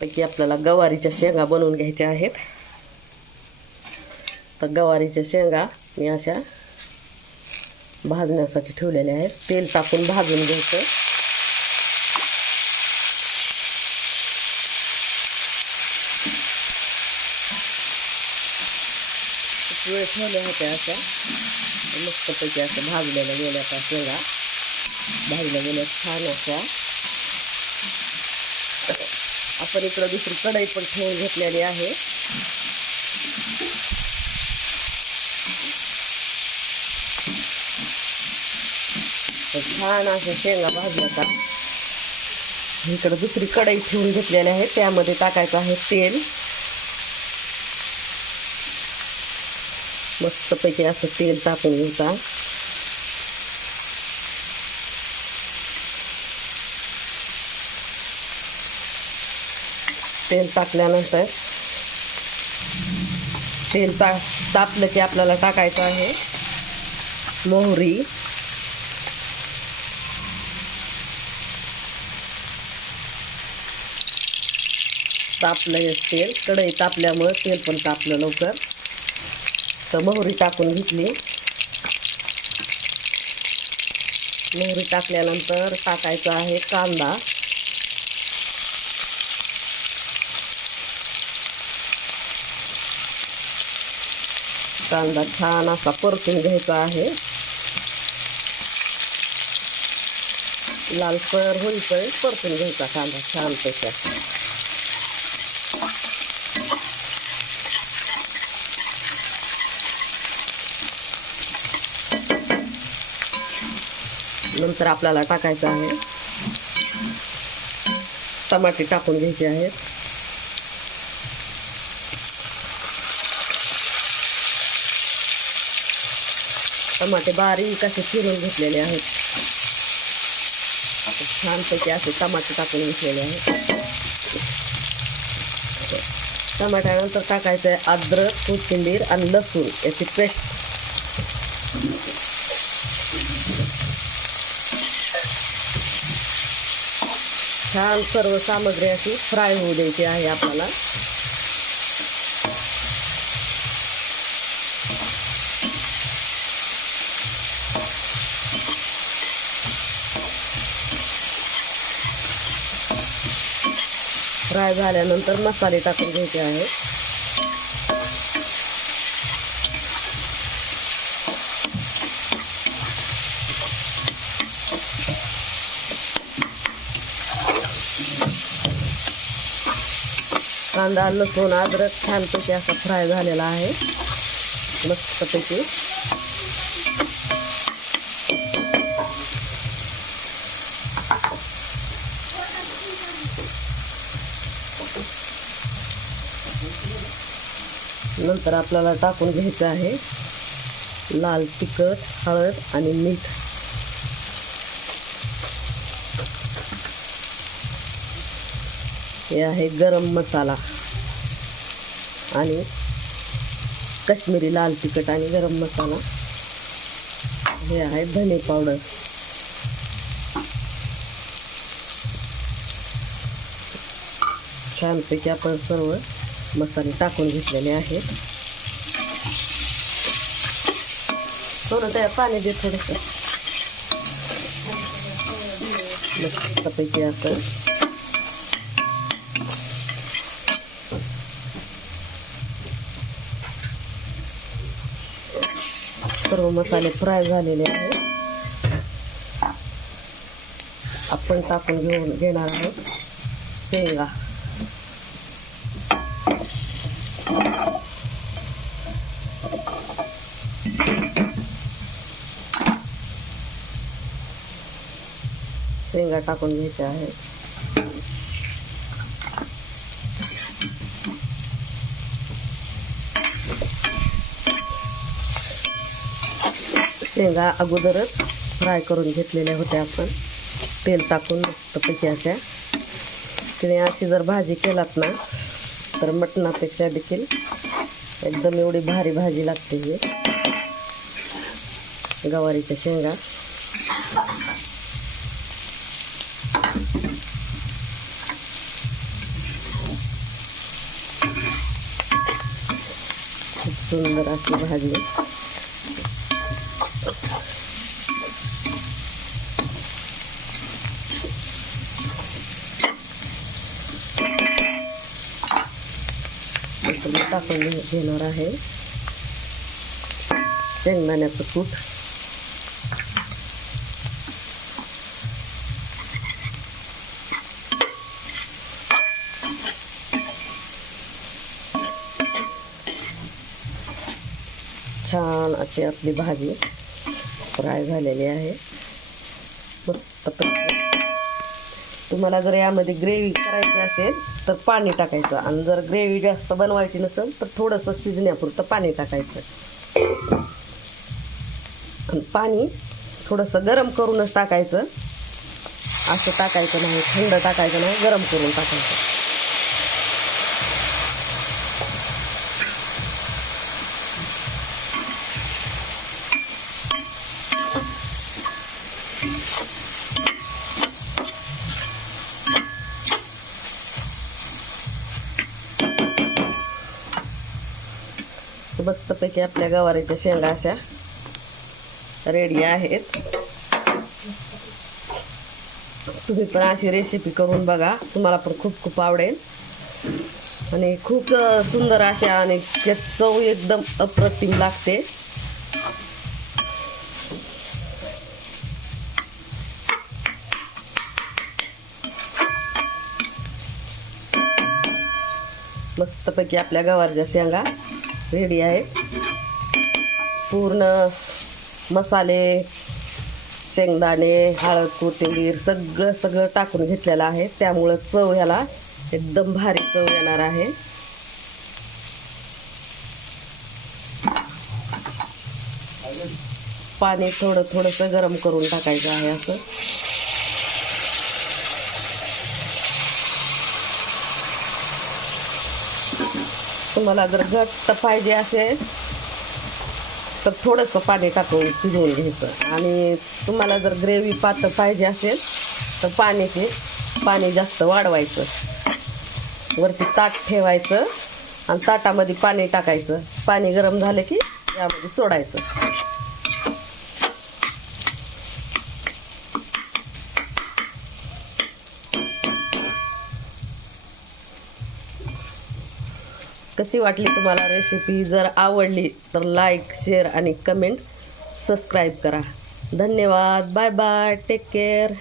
पैकी आपल्याला गवारीच्या शेंगा बनवून घ्यायच्या आहेत. तर गवारीच्या शेंगा मी अशा भाजण्यासाठी ठेवलेल्या आहेत. तेल टाकून भाजून घ्यायचं. वेळ ठेवल्या होत्या अशा. मस्तपैकी असं भाजलेल्या गेल्या त्या शेंगा. भाजल्या गेल्या छान अशा. आपण इकडं दुसरी कढई पण ठेवून घेतलेली आहे. तर छान असं शेंगा भाजल्या का इकडं दुसरी कढई ठेवून घेतलेली आहे त्यामध्ये टाकायचं आहे तेल. मस्तपैकी असं तेल टाकून घेता. तेल टाकल्यानंतर तेल ता तापलं की आपल्याला टाकायचं आहे मोहरी. तापलं हे तेल कढई तापल्यामुळं तेल पण तापलं लवकर. तर मोहरी टाकून घेतली. मोहरी टाकल्यानंतर टाकायचं आहे कांदा. कांदा छान असा परतून घ्यायचा आहे. लालसर होईपर्यंत परतून घ्यायचा कांदा छान त्याच्या नंतर आपल्याला टाकायचं आहे. टमाटे टाकून घ्यायचे आहेत. टमाटे बारीक असे चिरून घेतलेले आहेत. छानपैकी असे टमाटे टाकून घेतलेले आहेत. टमाट्यानंतर टाकायचं आहे अद्रक कोथिंबीर आणि लसूण याची पेस्ट. छान सर्व सामग्री अशी फ्राय होऊ द्यायची आहे आपल्याला. फ्राय झाल्यानंतर मसाले टाकून घ्यायचे आहेत. कांदा लसूण अद्रक छानपैकी असा फ्राय झालेला आहे. मस्तपैकी. नंतर आपल्याला टाकून घ्यायचं आहे. लाल तिखट हळद आणि मीठ. हे आहे गरम मसाला. आणि कश्मीरी लाल तिखट आणि गरम मसाला. हे आहे धने पावडर. छानपैकी आपण सर्व मसाले टाकून घेतलेले आहेत. थोडं त्या पाणी दे थोडंसं. मस्तपैकी असं. सर्व मसाले फ्राय झालेले आहेत. आपण टाकून घेऊन घेणार आहोत. शेंगा. शेंगा टाकून घ्यायच्या आहेत. शेंगा अगोदरच फ्राय करून घेतलेल्या होत्या आपण. तेल टाकून मस्तपैकी अशा. तिने अशी जर भाजी केलात ना तर मटणापेक्षा देखील एकदम एवढी भारी भाजी लागते ही. गवारीच्या शेंगा. सुंदर अशी भाजी. टाकून घेणार आहे. शेंगदाण्याचं कूट. छान अशी आपली भाजी फ्राय झालेली आहे. मस्त तुम्हाला जर यामध्ये ग्रेव्ही करायची असेल तर पाणी टाकायचं. आणि जर ग्रेव्ही जास्त बनवायची नसेल तर थोडंसं शिजण्यापुरतं पाणी टाकायचं. आणि पाणी थोडंसं गरम करूनच टाकायचं. असं टाकायचं नाही थंड टाकायचं नाही गरम करून टाकायचं. मस्तपैकी आपल्या गवारीच्या शेंगा अशा रेडी आहेत. तुम्ही पण अशी रेसिपी करून बघा. तुम्हाला पण खूप खूप आवडेल. आणि खूप सुंदर अशा आणि त्याची चव एकदम अप्रतिम लागते. मस्तपैकी आपल्या गवारच्या शेंगा. रेडी आहे. पूर्ण मसाले शेंगदाणे हळद कोथिंबीर सगळं सगळं टाकून घेतलेलं आहे. त्यामुळं चव ह्याला एकदम भारी चव येणार आहे. पाणी थोडं थोडंसं गरम करून टाकायचं आहे असं. तुम्हाला जर घट्ट पाहिजे असेल तर थोडंसं पाणी टाकून शिजवून घ्यायचं. आणि तुम्हाला जर ग्रेव्ही पातळ पाहिजे असेल तर पाण्याचे पाणी जास्त वाढवायचं. वरती ताट ठेवायचं आणि ताटामध्ये पाणी टाकायचं. पाणी गरम झालं की यामध्ये सोडायचं. कशी वाटली तुम्हाला रेसिपी जर आवडली तर लाईक शेअर आणि कमेंट सबस्क्राईब करा. धन्यवाद. Bye bye take care